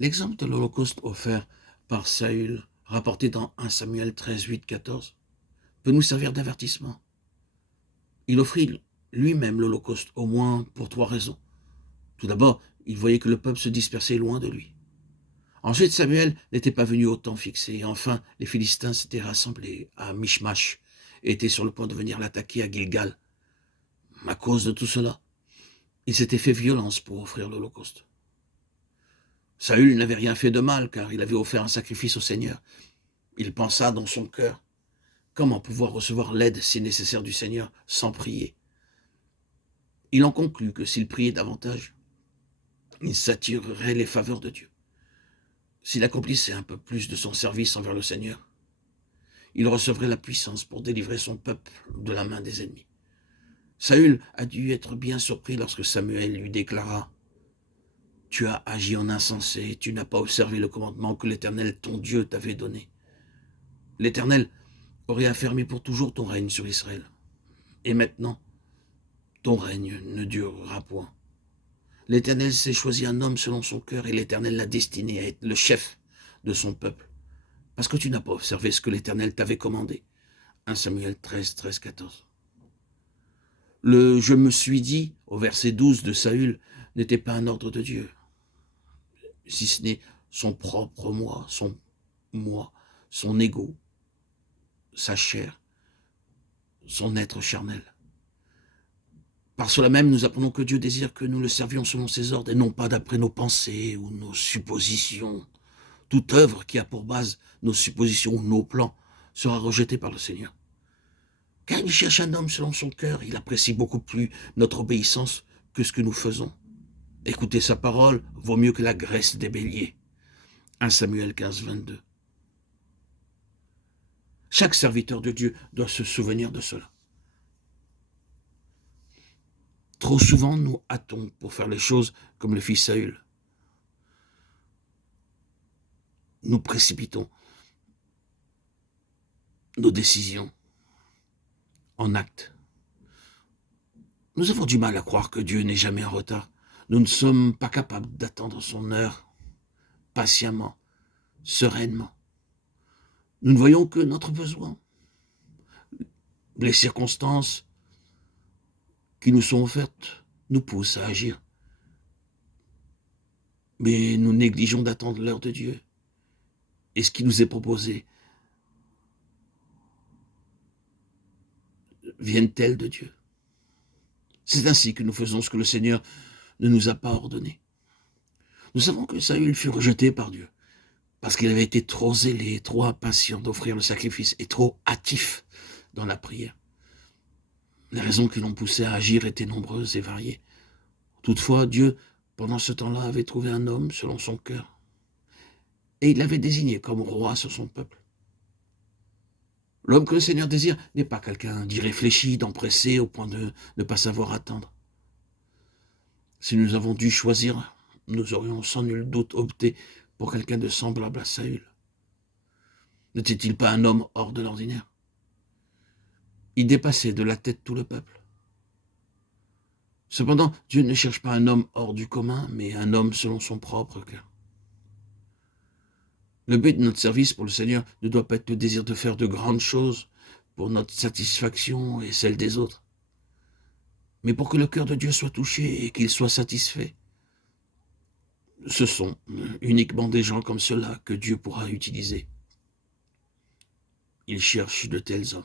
L'exemple de l'Holocauste offert par Saül, rapporté dans 1 Samuel 13, 8, 14, peut nous servir d'avertissement. Il offrit lui-même l'Holocauste, au moins pour 3 raisons. Tout d'abord, il voyait que le peuple se dispersait loin de lui. Ensuite, Samuel n'était pas venu au temps fixé. Et enfin, les Philistins s'étaient rassemblés à Michmash et étaient sur le point de venir l'attaquer à Gilgal. À cause de tout cela, il s'était fait violence pour offrir l'Holocauste. Saül n'avait rien fait de mal, car il avait offert un sacrifice au Seigneur. Il pensa dans son cœur, comment pouvoir recevoir l'aide si nécessaire du Seigneur sans prier? Il en conclut que s'il priait davantage, il s'attirerait les faveurs de Dieu. S'il accomplissait un peu plus de son service envers le Seigneur, il recevrait la puissance pour délivrer son peuple de la main des ennemis. Saül a dû être bien surpris lorsque Samuel lui déclara « Tu as agi en insensé, tu n'as pas observé le commandement que l'Éternel, ton Dieu, t'avait donné. L'Éternel aurait affermi pour toujours ton règne sur Israël. Et maintenant, ton règne ne durera point. L'Éternel s'est choisi un homme selon son cœur et l'Éternel l'a destiné à être le chef de son peuple. Parce que tu n'as pas observé ce que l'Éternel t'avait commandé. » 1 Samuel 13, 13, 14. Le « je me suis dit » au verset 12 de Saül n'était pas un ordre de Dieu, si ce n'est son propre moi, son ego, sa chair, son être charnel. Par cela même, nous apprenons que Dieu désire que nous le servions selon ses ordres et non pas d'après nos pensées ou nos suppositions. Toute œuvre qui a pour base nos suppositions ou nos plans sera rejetée par le Seigneur. Car il cherche un homme selon son cœur, il apprécie beaucoup plus notre obéissance que ce que nous faisons. Écouter sa parole vaut mieux que la graisse des béliers. 1 Samuel 15, 22. Chaque serviteur de Dieu doit se souvenir de cela. Trop souvent, nous hâtons pour faire les choses comme le fit Saül. Nous précipitons nos décisions en actes. Nous avons du mal à croire que Dieu n'est jamais en retard. Nous ne sommes pas capables d'attendre son heure patiemment, sereinement. Nous ne voyons que notre besoin. Les circonstances qui nous sont offertes nous poussent à agir. Mais nous négligeons d'attendre l'heure de Dieu. Et ce qui nous est proposé viennent-elles de Dieu? C'est ainsi que nous faisons ce que le Seigneur ne nous a pas ordonné. Nous savons que Saül fut rejeté par Dieu, parce qu'il avait été trop zélé, trop impatient d'offrir le sacrifice et trop hâtif dans la prière. Les raisons qui l'ont poussé à agir étaient nombreuses et variées. Toutefois, Dieu, pendant ce temps-là, avait trouvé un homme selon son cœur, et il l'avait désigné comme roi sur son peuple. L'homme que le Seigneur désire n'est pas quelqu'un d'irréfléchi, d'empressé, au point de ne pas savoir attendre. Si nous avons dû choisir, nous aurions sans nul doute opté pour quelqu'un de semblable à Saül. N'était-il pas un homme hors de l'ordinaire? Il dépassait de la tête tout le peuple. Cependant, Dieu ne cherche pas un homme hors du commun, mais un homme selon son propre cœur. Le but de notre service pour le Seigneur ne doit pas être le désir de faire de grandes choses pour notre satisfaction et celle des autres, mais pour que le cœur de Dieu soit touché et qu'il soit satisfait. Ce sont uniquement des gens comme cela que Dieu pourra utiliser. Il cherche de tels hommes.